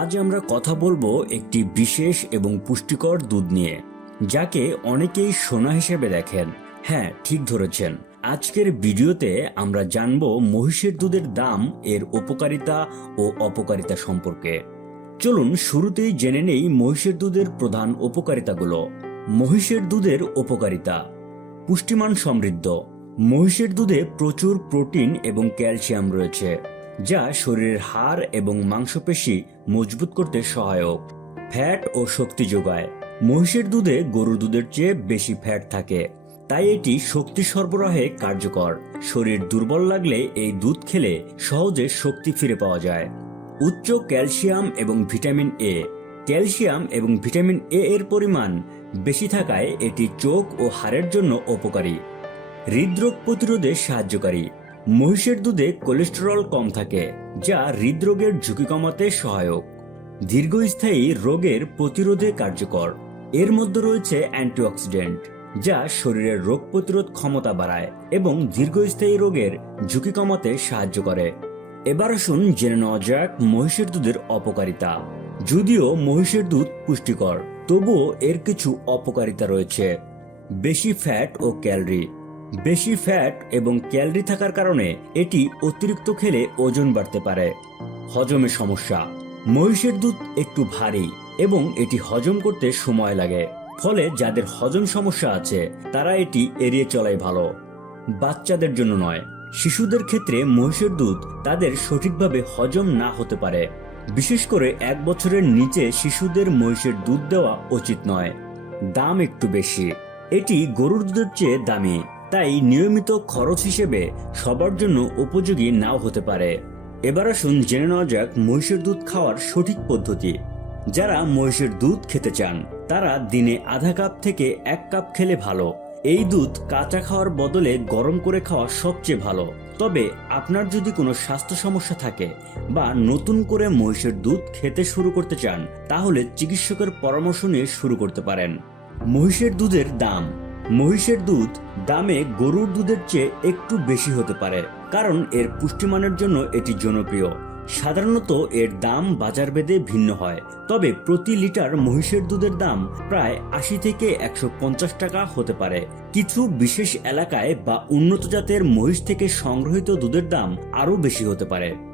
আজ আমরা কথা বলব একটি বিশেষ এবং পুষ্টিকর দুধ নিয়ে, যাকে অনেকেই সোনা হিসেবে দেখেন। হ্যাঁ ঠিক ধরেছেন। আজকের ভিডিওতে আমরা জানব মহিষের দুধের দাম, এর উপকারিতা ও অপকারিতা সম্পর্কে। চলুন শুরুতেই জেনে নেই মহিষের দুধের প্রধান উপকারিতাগুলো। মহিষের দুধের উপকারিতা। পুষ্টিমান সমৃদ্ধ। মহিষের দুধে প্রচুর প্রোটিন এবং ক্যালসিয়াম রয়েছে। যা শরীরের হাড় এবং মাংসপেশি মজবুত করতে সহায়ক। ফ্যাট ও শক্তি যোগায়। মহিষের দুধে গরুর দুধের চেয়ে বেশি ফ্যাট থাকে। তাই এটি শক্তি সরবরাহে কার্যকর। শরীর দুর্বল লাগলে এই দুধ খেলে সহজে শক্তি ফিরে পাওয়া যায়। উচ্চ ক্যালসিয়াম এবং ভিটামিন এ। ক্যালসিয়াম এবং ভিটামিন এ এর পরিমাণ বেশি থাকায় এটি চোখ ও হাড়ের জন্য উপকারী। হৃদরোগ প্রতিরোধে সাহায্যকারী। মহিষের দুধে কোলেস্টেরল কম থাকে, যা হৃদরোগের ঝুঁকি কমাতে সহায়ক। দীর্ঘস্থায়ী রোগের প্রতিরোধে কার্যকর। এর মধ্যে রয়েছে অ্যান্টিঅক্সিডেন্ট যা শরীরের রোগ প্রতিরোধ ক্ষমতা বাড়ায় এবং দীর্ঘস্থায়ী রোগের ঝুঁকি কমাতে সাহায্য করে। এবার আসুন জেনে নেওয়া যাক মহিষের দুধের অপকারিতা। যদিও মহিষের দুধ পুষ্টিকর, তবুও এর কিছু অপকারিতা রয়েছে। বেশি ফ্যাট ও ক্যালরি বেশি ফ্যাট এবং ক্যালরি থাকার কারণে এটি অতিরিক্ত খেলে ওজন বাড়তে পারে। হজমে সমস্যা। মহিষের দুধ একটু ভারী এবং এটি হজম করতে সময় লাগে। ফলে যাদের হজম সমস্যা আছে, তারা এটি এড়িয়ে চলাই ভালো। বাচ্চাদের জন্য নয়, শিশুদের ক্ষেত্রে মহিষের দুধ তাদের সঠিকভাবে হজম না হতে পারে। বিশেষ করে এক বছরের নিচে শিশুদের মহিষের দুধ দেওয়া উচিত নয়। দাম একটু বেশি। এটি গরুর দুধের চেয়ে দামি। তাই নিয়মিত খরচ হিসেবে সবার জন্য উপযোগী নাও হতে পারে। এবার আসুন জেনে নেওয়া যাক মহিষের দুধ খাওয়ার সঠিক পদ্ধতি। যারা মহিষের দুধ খেতে চান, তারা দিনে আধা কাপ থেকে এক কাপ খেলে ভালো। এই দুধ কাঁচা খাওয়ার বদলে গরম করে খাওয়া সবচেয়ে ভালো। তবে আপনার যদি কোনো স্বাস্থ্য সমস্যা থাকে বা নতুন করে মহিষের দুধ খেতে শুরু করতে চান, তাহলে চিকিৎসকের পরামর্শ নিয়ে শুরু করতে পারেন। মহিষের দুধের দাম। মহিষের দুধ দামে গরুর দুধের চেয়ে একটু বেশি হতে পারে, কারণ এর পুষ্টিমানের জন্য এটি জনপ্রিয়। সাধারণত এর দাম বাজার ভেদে ভিন্ন হয়, তবে প্রতি লিটার মহিষের দুধের দাম প্রায় আশি থেকে একশো পঞ্চাশ টাকা হতে পারে। কিছু বিশেষ এলাকায় বা উন্নত জাতের মহিষ থেকে সংগ্রহিত দুধের দাম আরও বেশি হতে পারে।